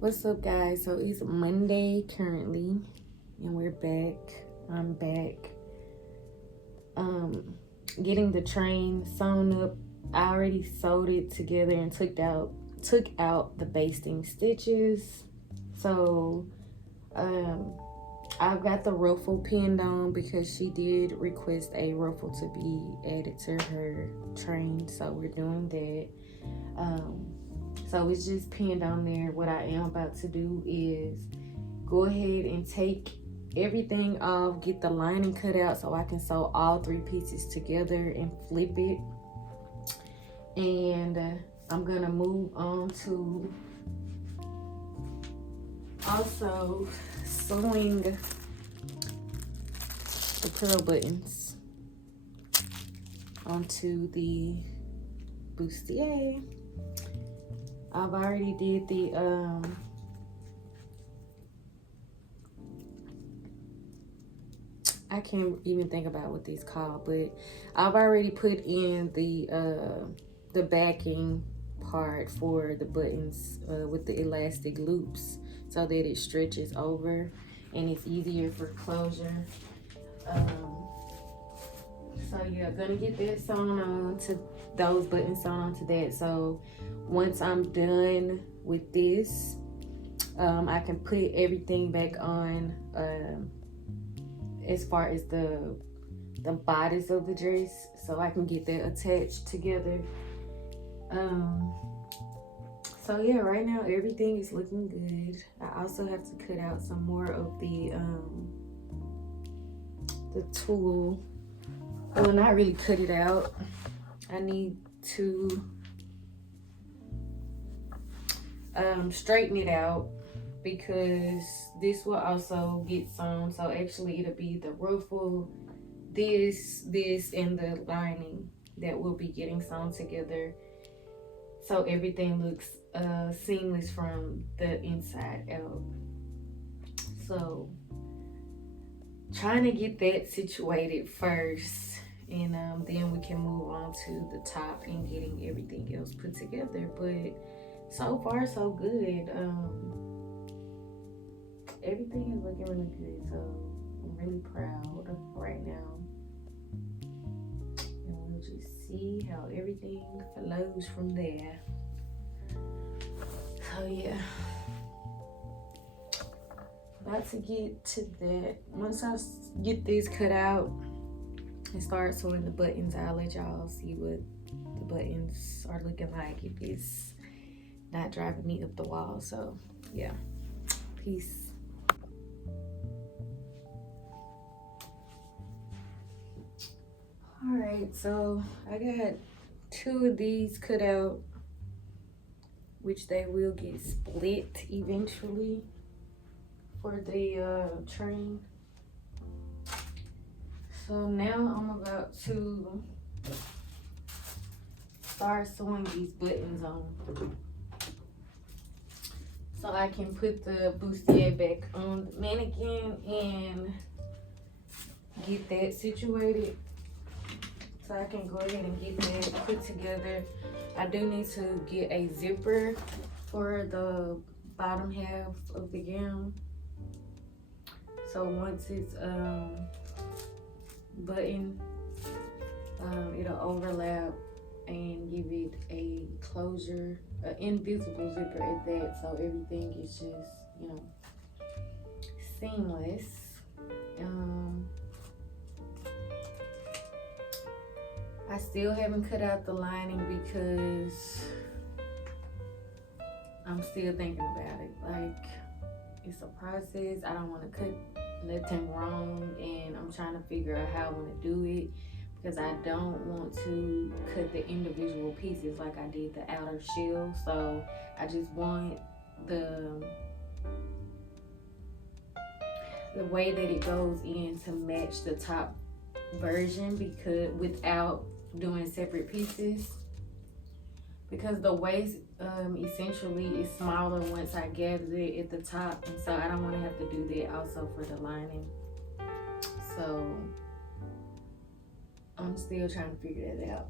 What's up, guys? So it's Monday currently, and we're back. I'm back. Getting the train sewn up. I already sewed it together and took out the basting stitches. So, I've got the ruffle pinned on because she did request a ruffle to be added to her train. So we're doing that. So it's just pinned on there. What I am about to do is go ahead and take everything off, get the lining cut out so I can sew all three pieces together and flip it. And I'm gonna move on to also sewing the pearl buttons onto the bustier. I've already did the I can't even think about what these called, but I've already put in the backing part for the buttons with the elastic loops so that it stretches over and it's easier for closure. So yeah, gonna get that sewn on to those buttons sewn onto that. So once I'm done with this, I can put everything back on as far as the bodice of the dress, so I can get that attached together. So yeah, right now everything is looking good. I also have to cut out some more of the tulle. Well, not really cut it out. I need to straighten it out because this will also get sewn. So actually it'll be the ruffle, this, and the lining that will be getting sewn together. So everything looks seamless from the inside out. So trying to get that situated first, and then we can move on to the top and getting everything else put together. But so far so good. Everything is looking really good, so I'm really proud right now, and we'll just see how everything flows from there. So yeah, about to get to that. Once I get this cut out and start sewing the buttons, I'll let y'all see what the buttons are looking like if it's not driving me up the wall. So yeah, peace. All right, so I got 2 of these cut out, which they will get split eventually for the train. So now I'm about to start sewing these buttons on, so I can put the bustier back on the mannequin and get that situated. So I can go ahead and get that put together. I do need to get a zipper for the bottom half of the gown. So once it's buttoned, it'll overlap and give it a closure, an invisible zipper at that, so everything is just, you know, seamless. I still haven't cut out the lining because I'm still thinking about it. Like, it's a process. I don't want to cut nothing wrong, and I'm trying to figure out how I want to do it because I don't want to cut the individual pieces like I did the outer shell. So I just want the way that it goes in to match the top version, because without doing separate pieces, because the waist essentially is smaller once I gather it at the top, and so I don't want to have to do that also for the lining. So I'm still trying to figure that out.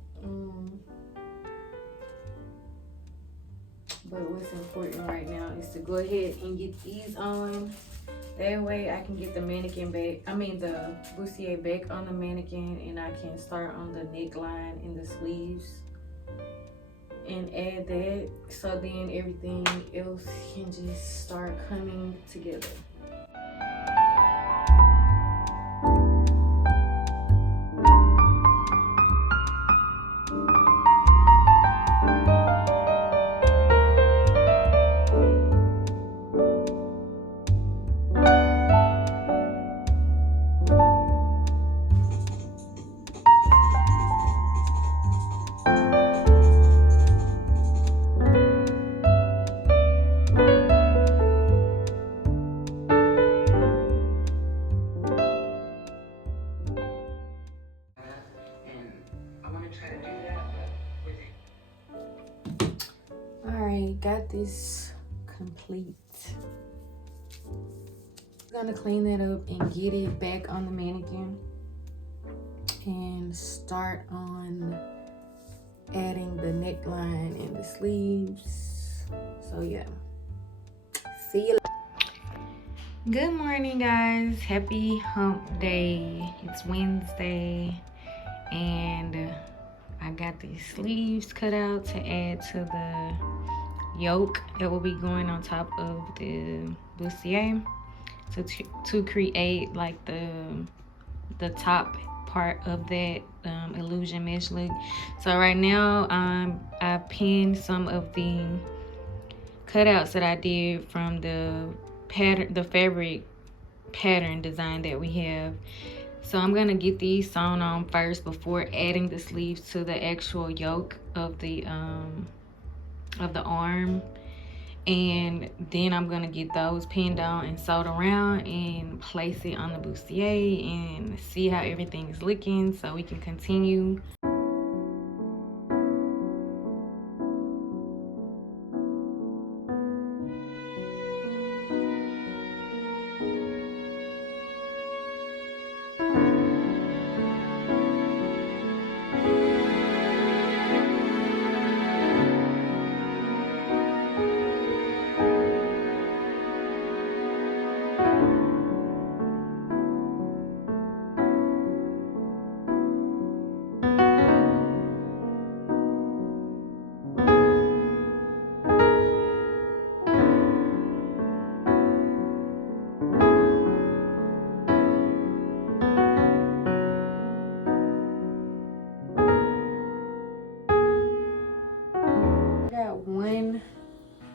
But what's important right now is to go ahead and get these on. That way I can get the mannequin back, the bustier back on the mannequin, and I can start on the neckline and the sleeves and add that, so then everything else can just start coming together. Alright, got this complete. I'm gonna clean that up and get it back on the mannequin and start on adding the neckline and the sleeves. So yeah, see you later. Good morning, guys. Happy hump day. It's Wednesday and I got these sleeves cut out to add to the yoke that will be going on top of the bustier to create like the top part of that illusion mesh look. So right now I pinned some of the cutouts that I did from the fabric pattern design that we have. So I'm gonna get these sewn on first before adding the sleeves to the actual yoke of the arm, and then I'm gonna get those pinned down and sewed around and place it on the bustier and see how everything is looking so we can continue.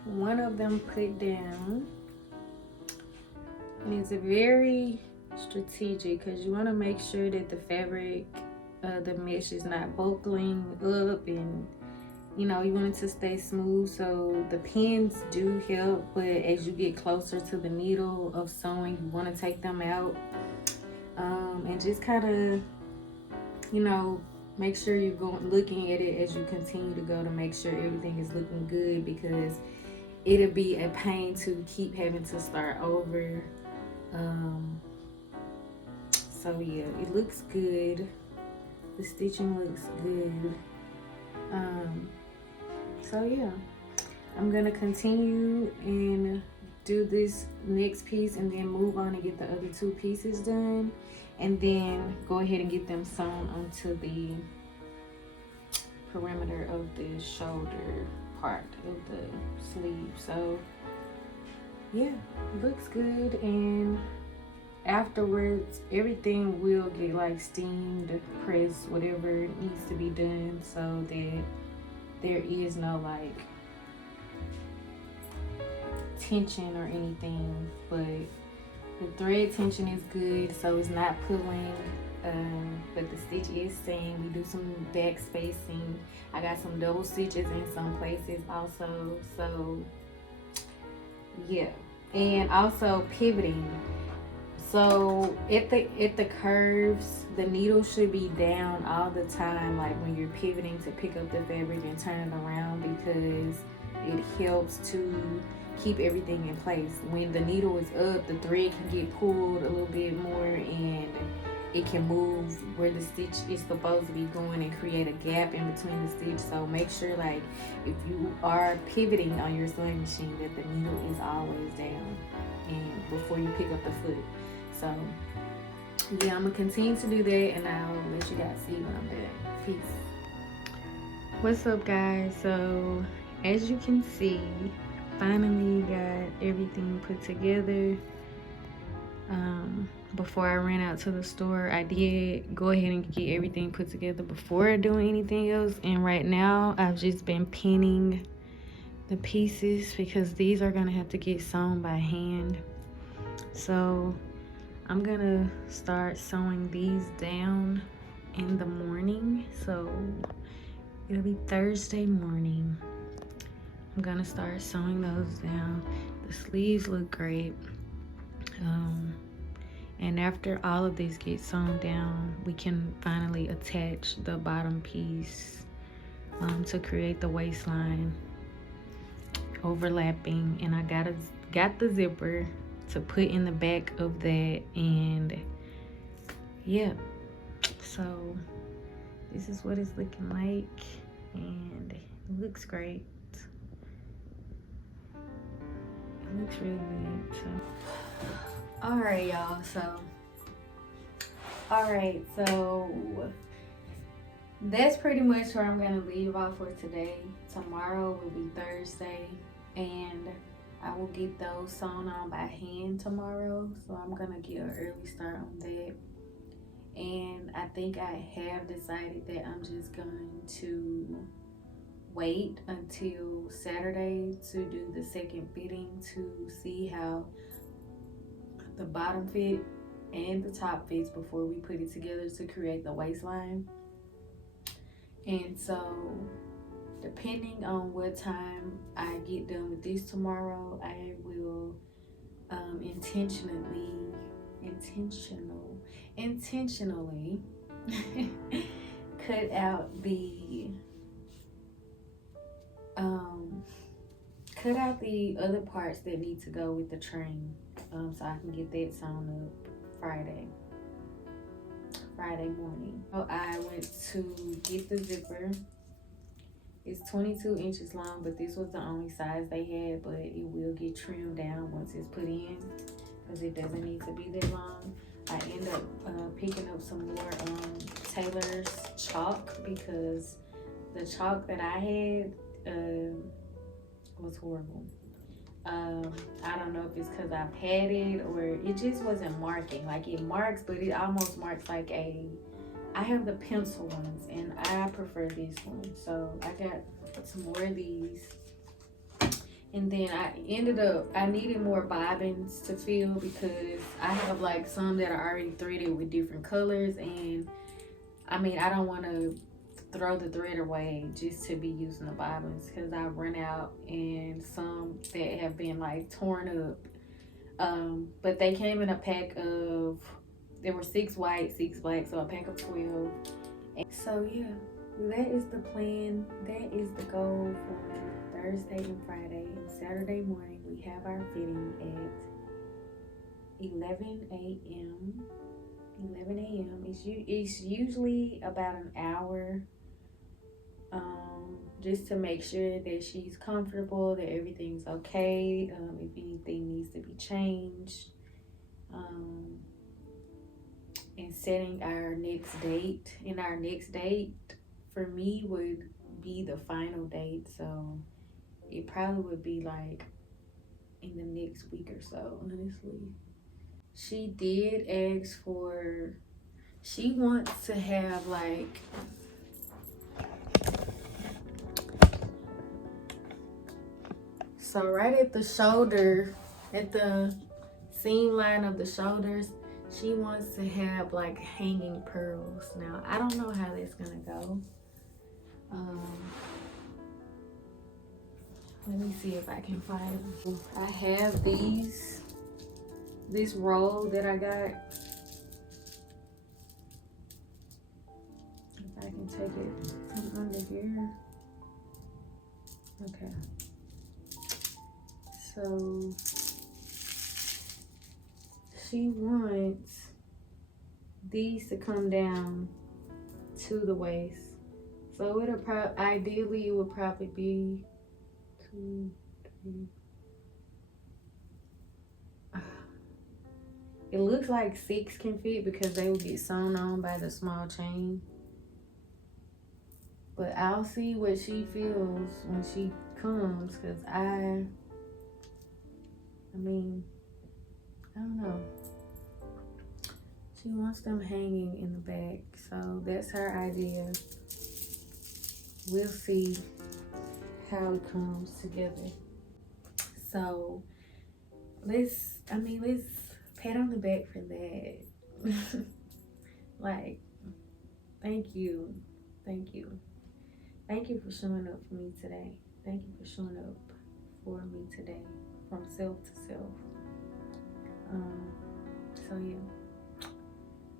One of them put down, and it's very strategic because you want to make sure that the fabric, the mesh is not buckling up, and you want it to stay smooth. So the pins do help, but as you get closer to the needle of sewing, you want to take them out and just kind of make sure you're looking at it as you continue to go to make sure everything is looking good, because it'll be a pain to keep having to start over. So yeah, it looks good. The stitching looks good. So yeah, I'm gonna continue and do this next piece and then move on and get the other two pieces done, and then go ahead and get them sewn onto the perimeter of the shoulder part of the sleeve. So yeah, it looks good, and afterwards everything will get like steamed, pressed, whatever needs to be done, so that there is no like tension or anything. But the thread tension is good, so it's not pulling, but the stitch is staying. We do some back spacing. I got some double stitches in some places also. So yeah, and also pivoting. So at the curves, the needle should be down all the time, like when you're pivoting to pick up the fabric and turn it around, because it helps to keep everything in place. When the needle is up, the thread can get pulled a little bit more and it can move where the stitch is supposed to be going and create a gap in between the stitch. So make sure, like, if you are pivoting on your sewing machine, that the needle is always down and before you pick up the foot. So yeah, I'm gonna continue to do that, and I'll let you guys see when I'm done. Peace. What's up, guys? So as you can see, finally got everything put together. Before I ran out to the store, I did go ahead and get everything put together before doing anything else. And right now I've just been pinning the pieces because these are gonna have to get sewn by hand. So I'm gonna start sewing these down in the morning. So it'll be Thursday morning. I'm gonna start sewing those down. The sleeves look great. And after all of these get sewn down, we can finally attach the bottom piece to create the waistline overlapping. And I got the zipper to put in the back of that, and yeah, so this is what it's looking like, and it looks great. It looks really good. So all right, y'all, so that's pretty much where I'm gonna leave off for today. Tomorrow will be Thursday, and I will get those sewn on by hand tomorrow. So I'm gonna get an early start on that. And I think I have decided that I'm just going to wait until Saturday to do the second fitting to see how the bottom fit and the top fits before we put it together to create the waistline. And so depending on what time I get done with this tomorrow, I will intentionally cut out the other parts that need to go with the train, so I can get that sewn up Friday morning. So I went to get the zipper. It's 22 inches long, but this was the only size they had, but it will get trimmed down once it's put in because it doesn't need to be that long. I end up picking up some more Taylor's chalk because the chalk that I had was horrible. I don't know if it's because I've had it or it just wasn't marking. Like, it marks, but it almost marks like I have the pencil ones, and I prefer this one. So I got some more of these. And then I needed more bobbins to fill because I have like some that are already threaded with different colors. And I mean, I don't want to throw the thread away just to be using the bobbins because I run out, and some that have been like torn up. But they came in a pack of, there were 6 white, 6 black, so a pack of 12. And so yeah, that is the plan. That is the goal for Thursday and Friday. And Saturday morning we have our fitting at 11 a.m. It's usually about an hour, just to make sure that she's comfortable, that everything's okay, if anything needs to be changed, and setting our next date. And our next date for me would be the final date, so it probably would be like in the next week or so, honestly. She did ask for, she wants to have like so right at the shoulder, at the seam line of the shoulders, she wants to have like hanging pearls. Now I don't know how that's gonna go. Let me see if I can find them. I have this roll that I got. If I can take it from under here. Okay. So she wants these to come down to the waist. So it'll ideally it would probably be 2, 3. It looks like 6 can fit because they will get sewn on by the small chain. But I'll see what she feels when she comes, because I mean, I don't know. She wants them hanging in the back, so that's her idea. We'll see how it comes together. So let's pat on the back for that. Like, thank you for showing up for me today. Thank you for showing up for me today, from self to self. So yeah,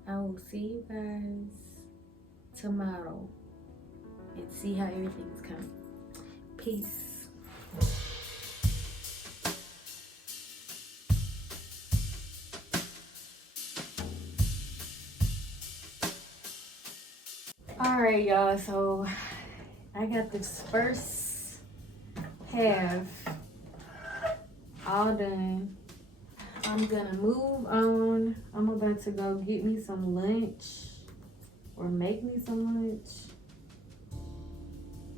I will see you guys tomorrow and see how everything's coming. Peace. All right, y'all, so I got this first half all done. I'm gonna move on. I'm about to go get me some lunch or make me some lunch.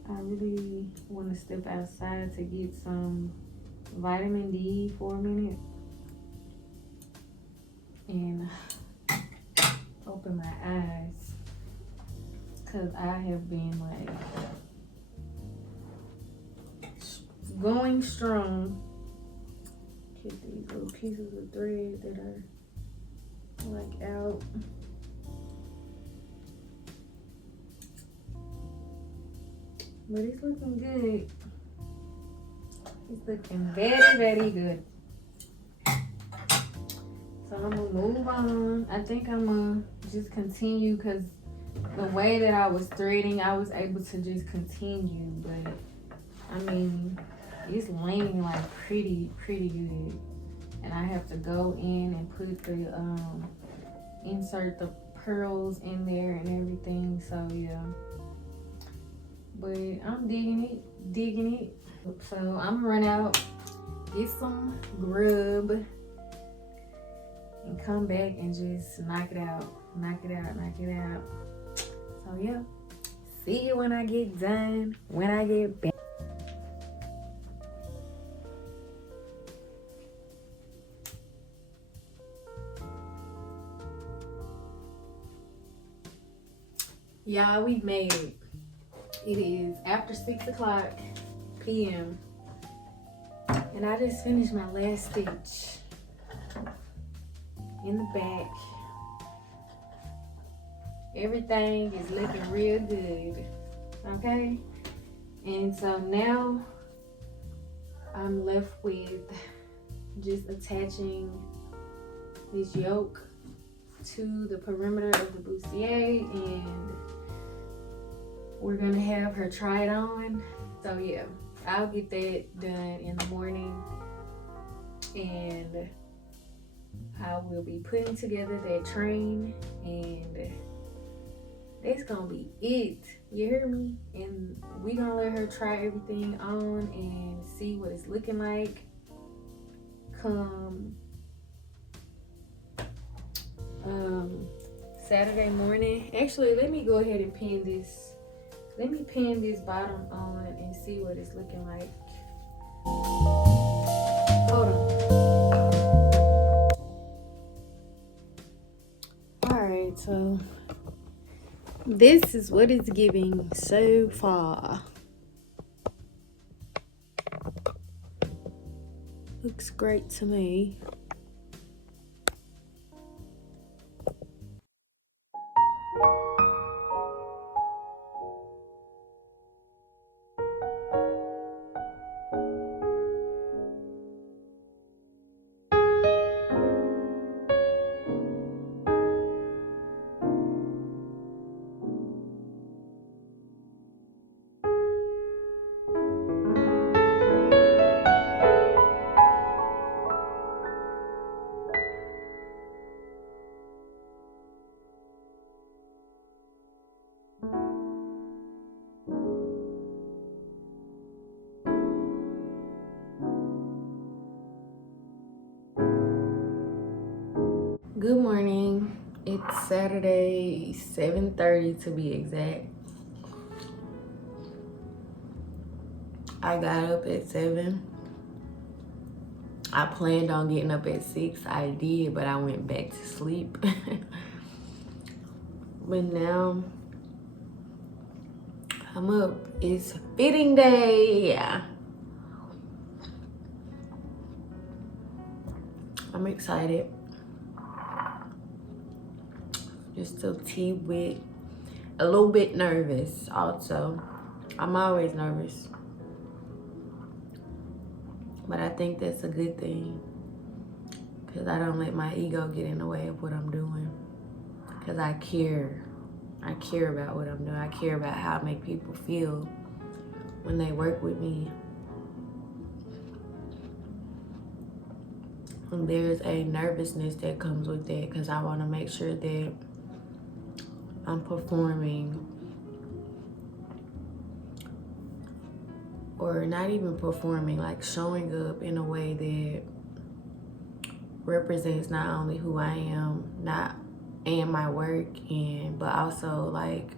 I really want to step outside to get some vitamin D for a minute and open my eyes, because I have been like going strong. Get these little pieces of thread that are like out. But it's looking good. It's looking very, very good. So I'm gonna move on. I think I'm gonna just continue, because the way that I was threading, I was able to just continue. But I mean, it's laying like pretty good. And I have to go in and put the insert the pearls in there and everything. So yeah. But I'm digging it. So I'm gonna run out, get some grub, and come back and just knock it out. So yeah, see you when I get done, when I get back. Y'all, we've made it. It is after 6 o'clock p.m. and I just finished my last stitch in the back. Everything is looking real good, okay? And so now I'm left with just attaching this yoke to the perimeter of the bustier, and we're gonna have her try it on. So yeah, I'll get that done in the morning, and I will be putting together that train, and that's gonna be it. You hear me? And we gonna let her try everything on and see what it's looking like come Saturday morning. Actually, let me go ahead and pin this. Let me pin this bottom on and see what it's looking like. Hold on. Alright, so this is what it's giving so far. Looks great to me. Good morning. It's Saturday, 7:30 to be exact. I got up at 7. I planned on getting up at 6. I did, but I went back to sleep. But now I'm up. It's fitting day. I'm excited. Just a little bit nervous also. I'm always nervous. But I think that's a good thing. Because I don't let my ego get in the way of what I'm doing. Because I care. I care about what I'm doing. I care about how I make people feel when they work with me. And there's a nervousness that comes with that because I want to make sure that I'm performing, or not even performing, like showing up in a way that represents not only who I am, and my work, but also like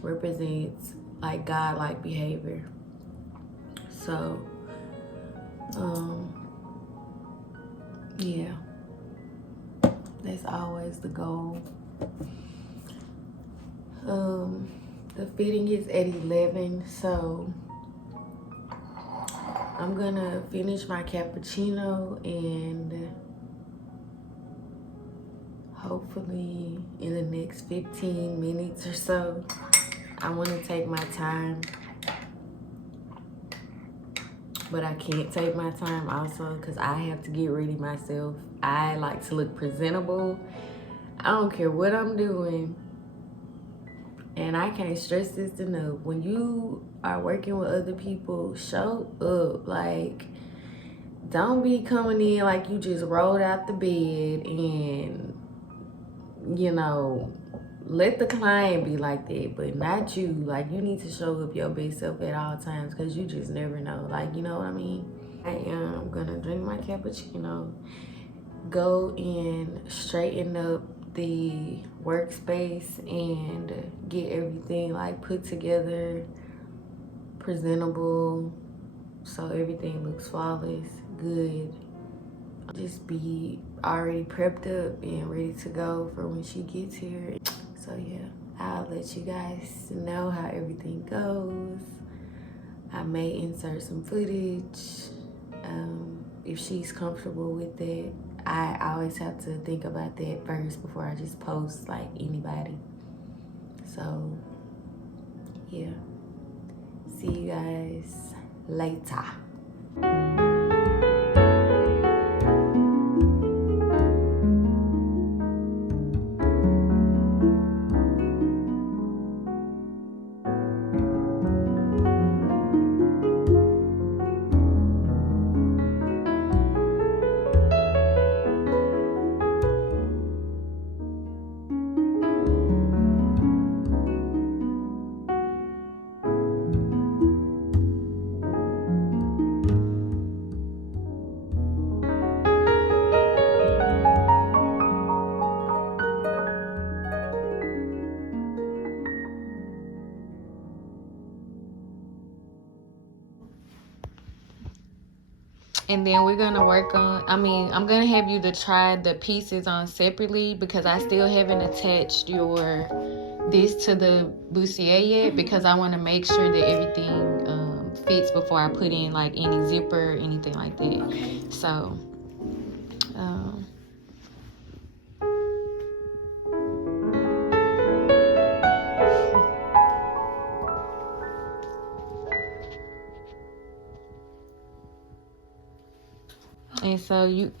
represents like God-like behavior. So, yeah, that's always the goal. The fitting is at 11, so I'm gonna finish my cappuccino and hopefully in the next 15 minutes or so, I wanna take my time, but I can't take my time also because I have to get ready myself. I like to look presentable. I don't care what I'm doing. And I can't stress this enough. When you are working with other people, show up. Like, don't be coming in like you just rolled out the bed and, you know, let the client be like that, but not you. Like, you need to show up your best self at all times because you just never know. Like, you know what I mean? I am gonna drink my cappuccino, go and straighten up the workspace and get everything like put together, presentable, so everything looks flawless, good. Just be already prepped up and ready to go for when she gets here. So yeah, I'll let you guys know how everything goes. I may insert some footage if she's comfortable with it. I always have to think about that first before I just post like anybody. So yeah, see you guys later. And then we're gonna work on, I'm gonna have you to try the pieces on separately because I still haven't attached this to the bustier yet because I want to make sure that everything fits before I put in like any zipper or anything like that. So and so you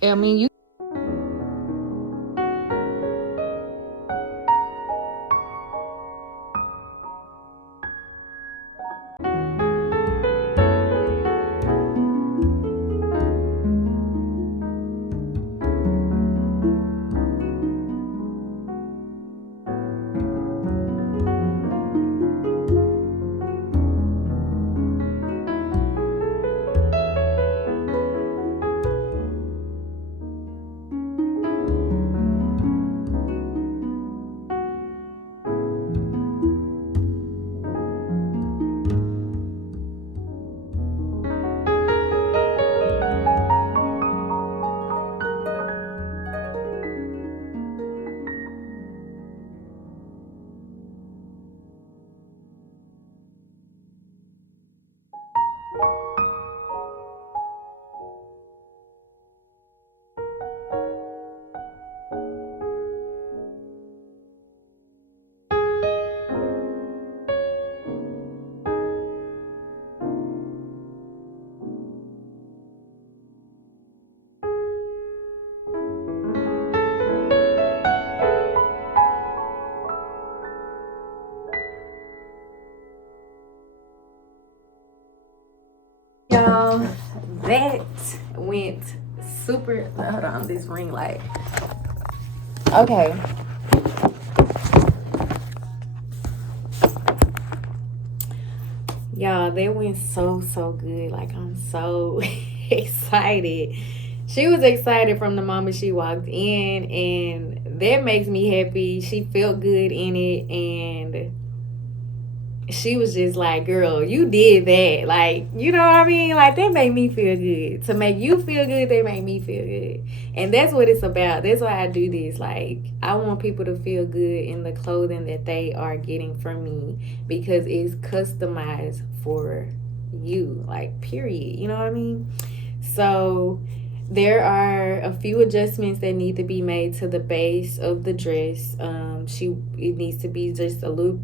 super, hold on, this ring light. Okay. Y'all, that went so good. Like, I'm so excited. She was excited from the moment she walked in, and that makes me happy. She felt good in it, and she was just like, girl, you did that. Like, you know what I mean? Like, that made me feel good. To make you feel good, that made me feel good. And that's what it's about. That's why I do this. Like, I want people to feel good in the clothing that they are getting from me, because it's customized for you. Like, period. You know what I mean? So there are a few adjustments that need to be made to the base of the dress. It needs to be just a little.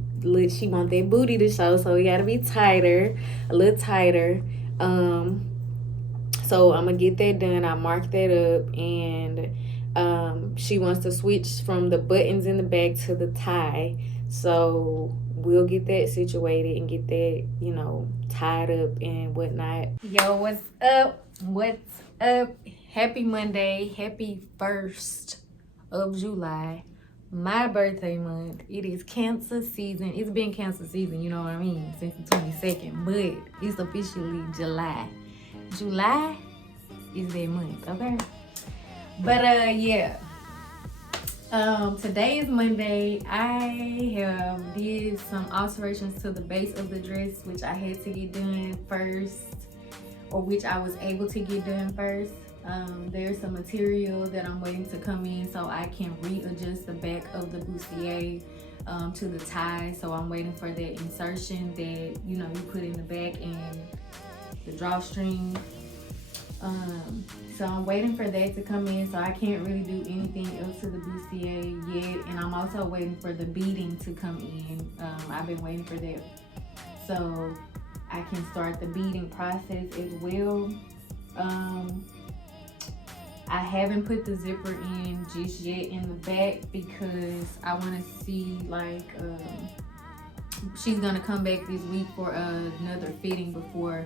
She want that booty to show, so we gotta be tighter, a little tighter. So I'm gonna get that done. I mark that up, and she wants to switch from the buttons in the back to the tie. So we'll get that situated and get that, you know, tied up and whatnot. Yo, what's up? What's up? Happy Monday. Happy 1st of July. My birthday month. It is Cancer season. It's been Cancer season, you know what I mean, since the 22nd. But it's officially July. July is that month, okay? But yeah. Today is Monday. I have did some alterations to the base of the dress, which I had to get done first, or which I was able to get done first. There's some material that I'm waiting to come in so I can readjust the back of the bustier to the tie. So I'm waiting for that insertion that, you know, you put in the back and the drawstring. So I'm waiting for that to come in, so I can't really do anything else to the bustier yet. And I'm also waiting for the beading to come in. I've been waiting for that so I can start the beading process as well. I haven't put the zipper in just yet in the back because I want to see, like, she's gonna come back this week for another fitting before,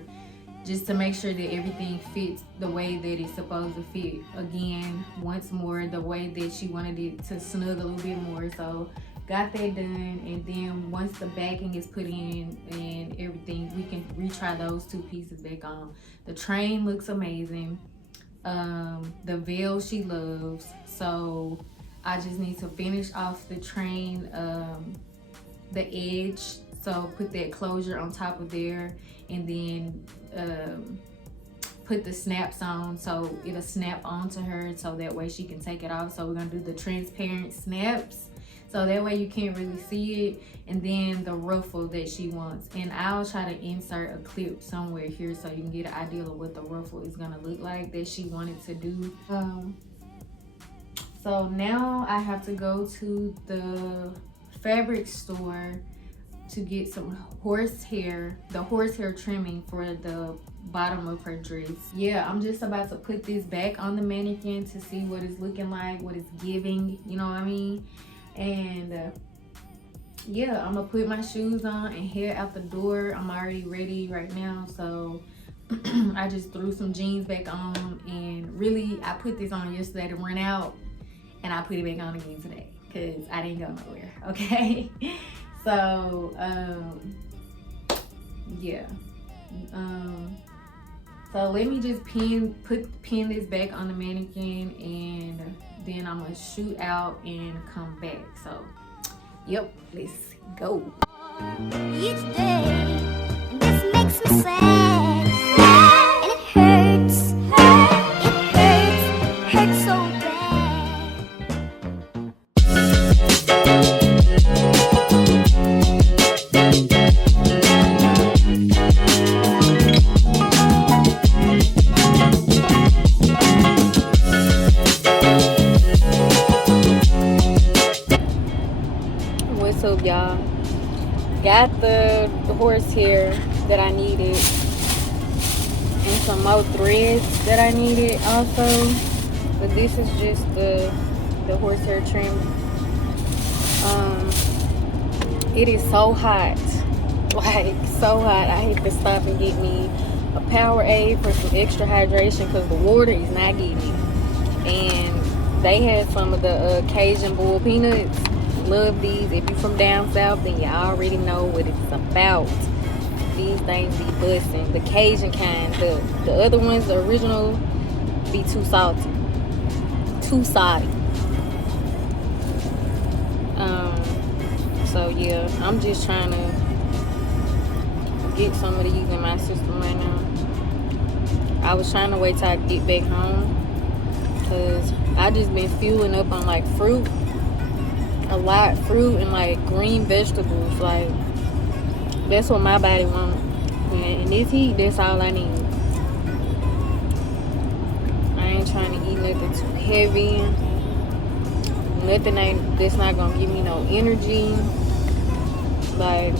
just to make sure that everything fits the way that it's supposed to fit. Again, once more, the way that she wanted it to snug a little bit more. So got that done, and then once the backing is put in and everything, we can retry those two pieces back on. The train looks amazing. The veil she loves, so I just need to finish off the train, the edge, so put that closure on top of there, and then put the snaps on so it'll snap onto her, so that way she can take it off. So we're gonna do the transparent snaps, so that way you can't really see it, and then the ruffle that she wants. And I'll try to insert a clip somewhere here so you can get an idea of what the ruffle is gonna look like that she wanted to do. So now I have to go to the fabric store to get some horsehair, the horsehair trimming for the bottom of her dress. Yeah, I'm just about to put this back on the mannequin to see what it's looking like, what it's giving, you know what I mean? And yeah, I'm gonna put my shoes on and head out the door. I'm already ready right now, so I just threw some jeans back on, and really I put this on yesterday to run out, and I put it back on again today because I didn't go nowhere, okay? So yeah, so let me just pin this back on the mannequin, and then I'm gonna shoot out and come back. So yep, let's go. Each day, this makes me sad, and it hurts, it hurts so bad. What's up, y'all? Got the horsehair that I needed, and some more threads that I needed also. But this is just the horsehair trim. It is so hot, like so hot. I hate to stop and get me a Powerade for some extra hydration because the water is not getting it. And they had some of the Cajun bull peanuts. Love these. If you're from down south, then you already know what it's about. These things be busting. The Cajun kind. The other ones, the original, be too salty. Too salty. So yeah, I'm just trying to get some of these in my system right now. I was trying to wait till I get back home because I just been fueling up on like fruit, a lot fruit and like green vegetables. Like that's what my body wants. And in this heat, that's all I need. I ain't trying to eat nothing too heavy. Nothing that's not gonna give me no energy. Like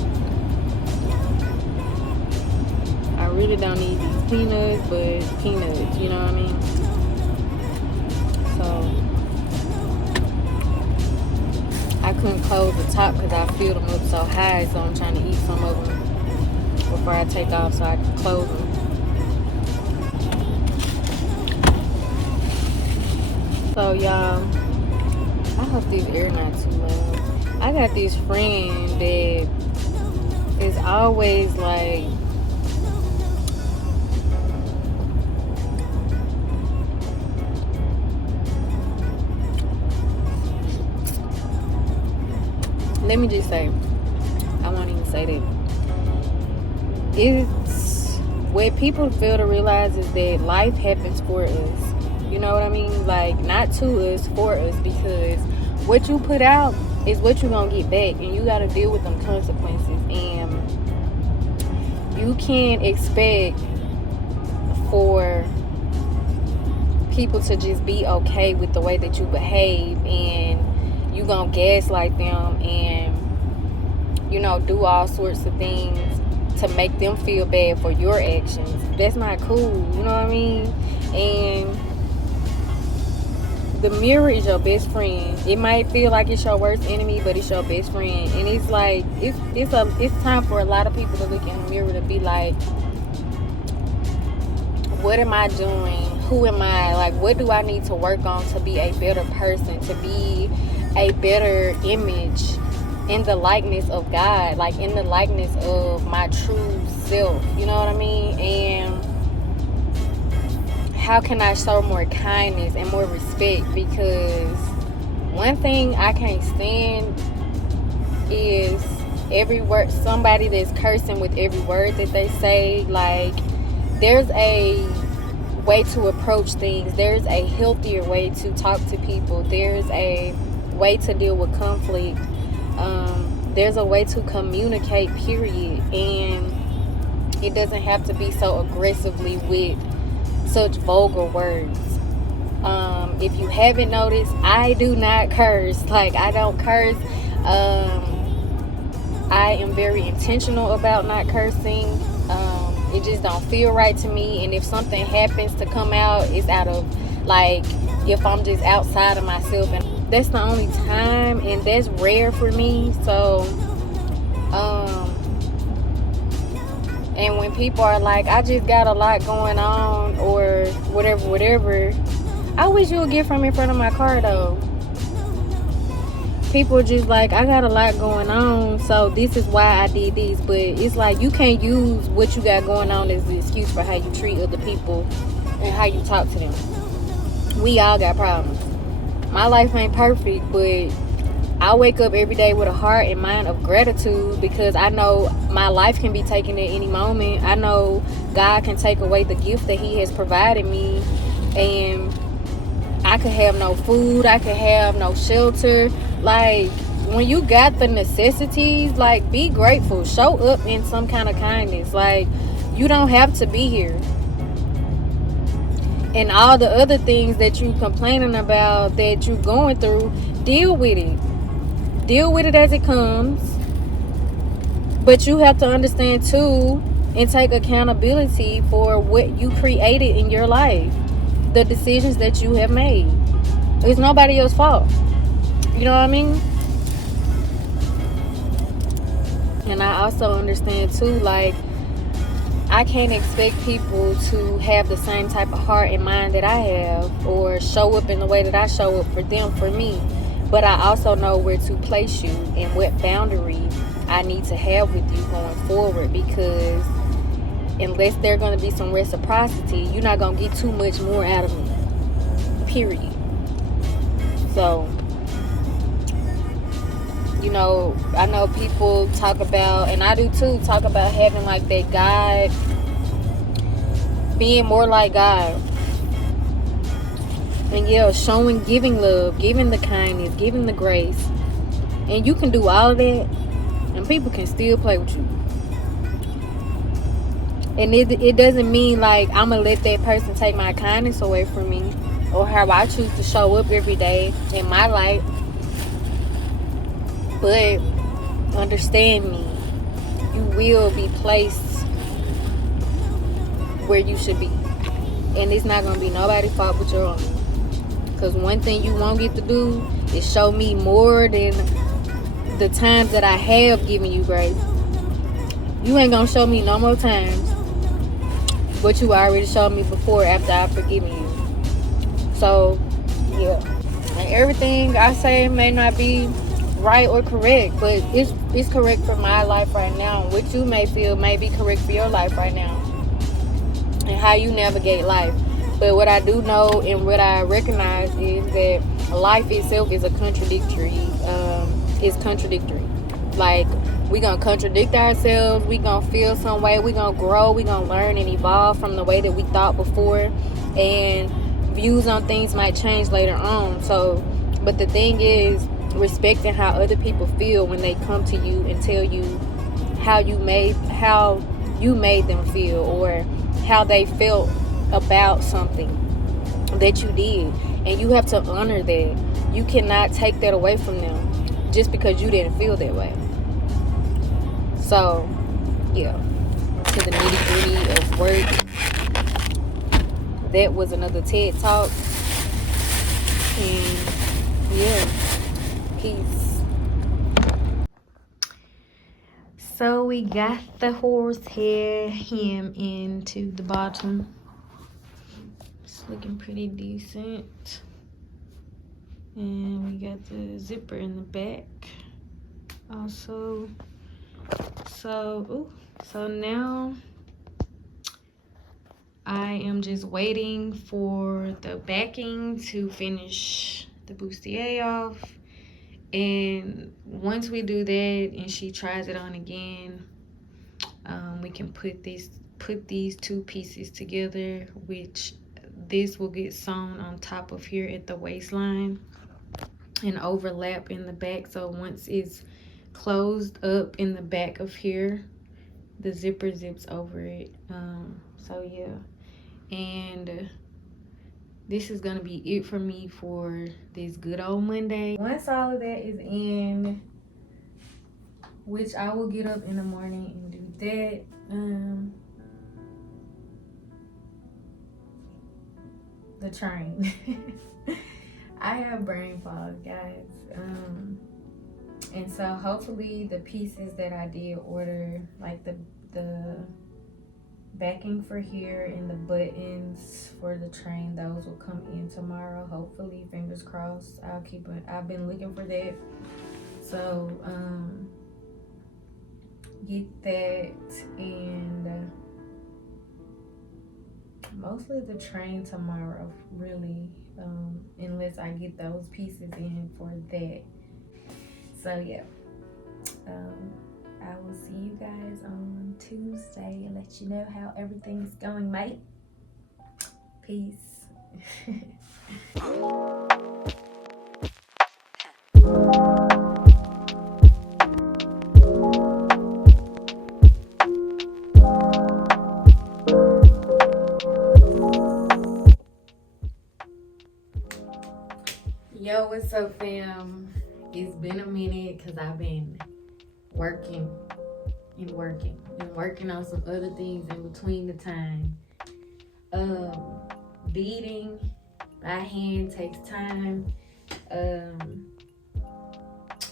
I really don't need these peanuts, but peanuts, you know what I mean? So I couldn't close the top because I filled them up so high, so I'm trying to eat some of them before I take off so I can close them. So y'all, I hope this air not too loud. I got this friend that is always like let me just say, I won't even say that. It's what people fail to realize is that life happens for us. You know what I mean? Like, not to us, for us, because what you put out is what you're gonna get back, and you gotta deal with them consequences. And you can't expect for people to just be okay with the way that you behave, and you gonna gaslight them and, you know, do all sorts of things to make them feel bad for your actions. That's not cool, you know what I mean? And the mirror is your best friend. It might feel like it's your worst enemy, but it's your best friend. And it's like it's time for a lot of people to look in the mirror to be like, what am I doing? Who am I? Like, what do I need to work on to be a better person, to be a better image in the likeness of God, like in the likeness of my true self, you know what I mean? And how can I show more kindness and more respect? Because one thing I can't stand is every word, somebody that's cursing with every word that they say. Like, there's a way to approach things. There's a healthier way to talk to people. There's a way to deal with conflict. There's a way to communicate, period. And it doesn't have to be so aggressively with such vulgar words. If you haven't noticed, I do not curse. Like, I don't curse. I am very intentional about not cursing. It just don't feel right to me. And if something happens to come out, it's out of, like, if I'm just outside of myself, and that's the only time, and that's rare for me. So and when people are like, I just got a lot going on, or whatever, I wish you would get from in front of my car though. People are just like, I got a lot going on, so this is why I did this. But it's like, you can't use what you got going on as the excuse for how you treat other people and how you talk to them. We all got problems. My life ain't perfect, but I wake up every day with a heart and mind of gratitude, because I know my life can be taken at any moment. I know God can take away the gift that He has provided me, and I could have no food, I could have no shelter. Like, when you got the necessities, like, be grateful. Show up in some kind of kindness. Like, you don't have to be here. And all the other things that you complaining about, that you're going through, deal with it. Deal with it as it comes. But you have to understand too, and take accountability for what you created in your life. The decisions that you have made. It's nobody else's fault. You know what I mean? And I also understand too, like, I can't expect people to have the same type of heart and mind that I have, or show up in the way that I show up for them, for me. But I also know where to place you and what boundary I need to have with you going forward, because unless there's going to be some reciprocity, you're not going to get too much more out of me, period. So, you know, I know people talk about, and I do too, talk about having like that God, being more like God. And yeah, showing, giving love, giving the kindness, giving the grace. And you can do all of that, and people can still play with you. And it doesn't mean like I'm going to let that person take my kindness away from me, or how I choose to show up every day in my life. But understand me, you will be placed where you should be. And it's not going to be nobody's fault but your own. Because one thing you won't get to do is show me more than the times that I have given you grace. You ain't going to show me no more times what you already showed me before after I've forgiven you. So, yeah. And everything I say may not be right or correct, but it's correct for my life right now. What you may feel may be correct for your life right now, and how you navigate life. But what I do know and what I recognize is that life itself is a contradictory. It's contradictory. Like, we gonna contradict ourselves. We gonna feel some way. We gonna grow. We gonna learn and evolve from the way that we thought before, and views on things might change later on. So, but the thing is, respecting how other people feel when they come to you and tell you how you made them feel, or how they felt about something that you did. And you have to honor that. You cannot take that away from them just because you didn't feel that way. So, yeah, to the nitty-gritty of work. That was another TED Talk. And, yeah, peace. So we got the horsehair hem into the bottom. It's looking pretty decent. And we got the zipper in the back also. So now I am just waiting for the backing to finish the bustier off. And once we do that and she tries it on again, we can put these two pieces together, which this will get sewn on top of here at the waistline and overlap in the back. So once it's closed up in the back of here, the zipper zips over it. So yeah, and this is gonna be it for me for this good old Monday. Once all of that is in, which I will get up in the morning and do that. The train. I have brain fog, guys. And so hopefully the pieces that I did order, like the backing for here and the buttons for the train, those will come in tomorrow. Hopefully, fingers crossed. I've been looking for that. So get that, and mostly the train tomorrow, really, unless I get those pieces in for that. So yeah, I will see you guys on Tuesday and let you know how everything's going, mate. Peace. Yo, what's up, fam? It's been a minute because I've been working on some other things in between the time. Beading by hand takes time.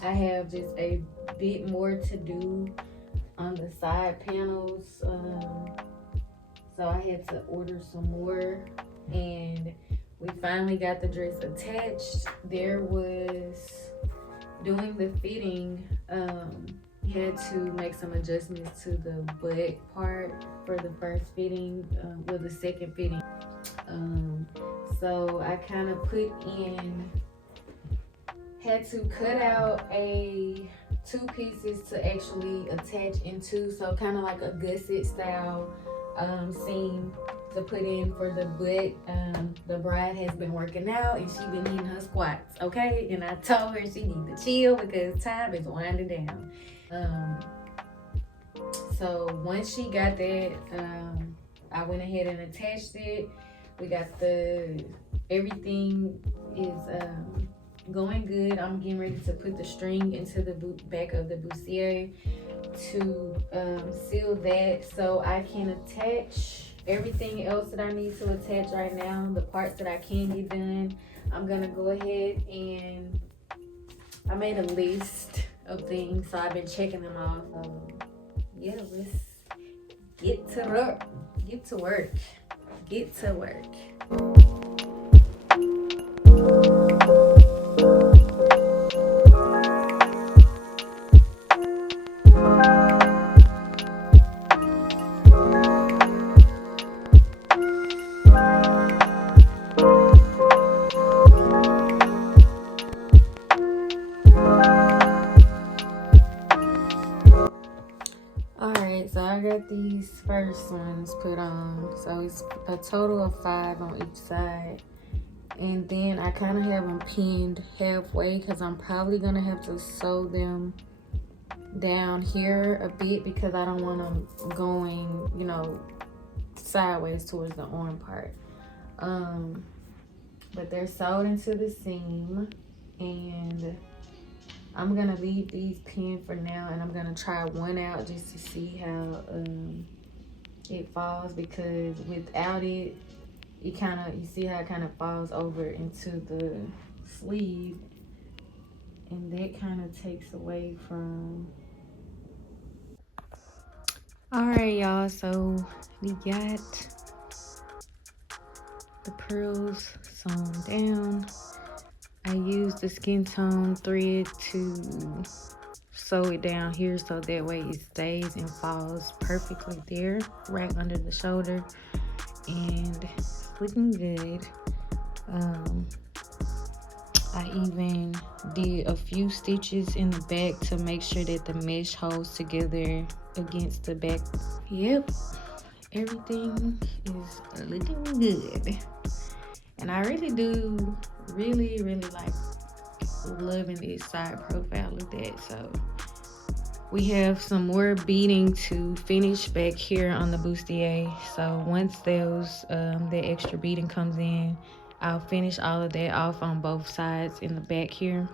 I have just a bit more to do on the side panels. So I had to order some more, and we finally got the dress attached. There was, doing the fitting, had to make some adjustments to the butt part for the first fitting, well, the second fitting. So I kind of had to cut out two pieces to actually attach into, so kind of like a gusset style seam to put in for the butt. The bride has been working out and she been hitting her squats, okay? And I told her she need to chill because time is winding down. So once she got that, I went ahead and attached it. We got everything is going good. I'm getting ready to put the string into the back of the bustier to seal that, so I can attach everything else that I need to attach right now. The parts that I can get done, I'm gonna go ahead and I made a list of things, so I've been checking them off. Yeah, let's get to work. Get to work. Get to work. Alright, so I got these first ones put on. So it's a total of 5 on each side. And then I kind of have them pinned halfway because I'm probably going to have to sew them down here a bit because I don't want them going, sideways towards the arm part. But they're sewed into the seam, and I'm gonna leave these pinned for now, and I'm gonna try one out just to see how it falls, because without it, you see how it kind of falls over into the sleeve, and that kind of takes away from. All right, y'all, so we got the pearls sewn down. I used the skin tone thread to sew it down here so that way it stays and falls perfectly there, right under the shoulder, and it's looking good. I even did a few stitches in the back to make sure that the mesh holds together against the back. Yep, everything is looking good, and I really do really like loving this side profile of that. So we have some more beading to finish back here on the bustier. So once that extra beading comes in, I'll finish all of that off on both sides in the back here,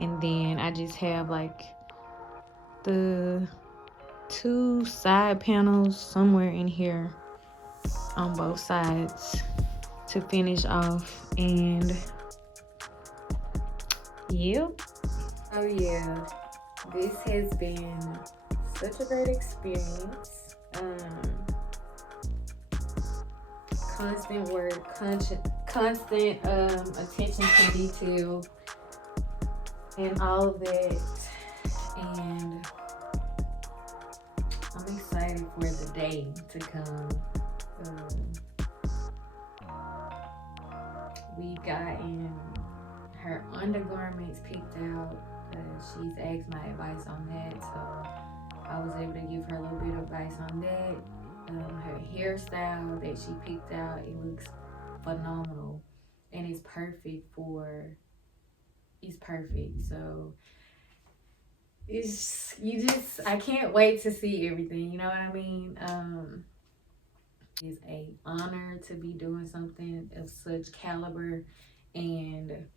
and then I just have like the 2 side panels somewhere in here on both sides to finish off. And yep. Oh yeah, this has been such a great experience. Constant work, constant attention to detail, and all of that. And I'm excited for the day to come. We gotten her undergarments picked out. She's asked my advice on that, so I was able to give her a little bit of advice on that. Her hairstyle that she picked out, it looks phenomenal, and it's perfect. So I can't wait to see everything, you know what I mean? It's an honor to be doing something of such caliber, and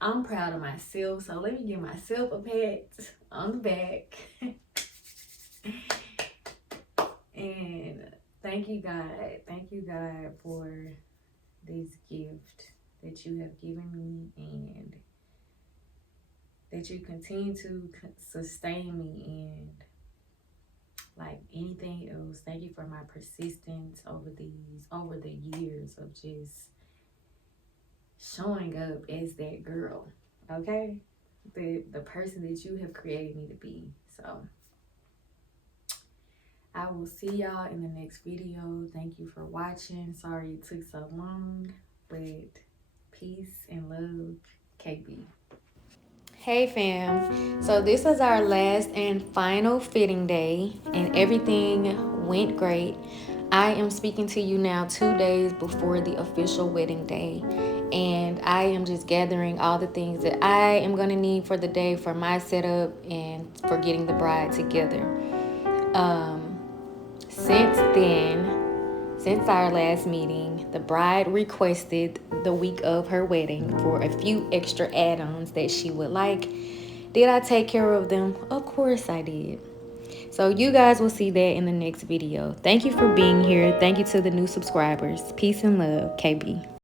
I'm proud of myself. So let me give myself a pat on the back. And thank you, God, for this gift that you have given me, and that you continue to sustain me, and like anything else. Thank you for my persistence over the years of just showing up as that girl. Okay? The person that you have created me to be. So I will see y'all in the next video. Thank you for watching. Sorry it took so long, but peace and love, KB. Hey fam, so this was our last and final fitting day and everything went great. I am speaking to you now 2 days before the official wedding day, and I am just gathering all the things that I am going to need for the day for my setup and for getting the bride together. Since then, since our last meeting, the bride requested the week of her wedding for a few extra add-ons that she would like. Did I take care of them? Of course I did. So you guys will see that in the next video. Thank you for being here. Thank you to the new subscribers. Peace and love, KB.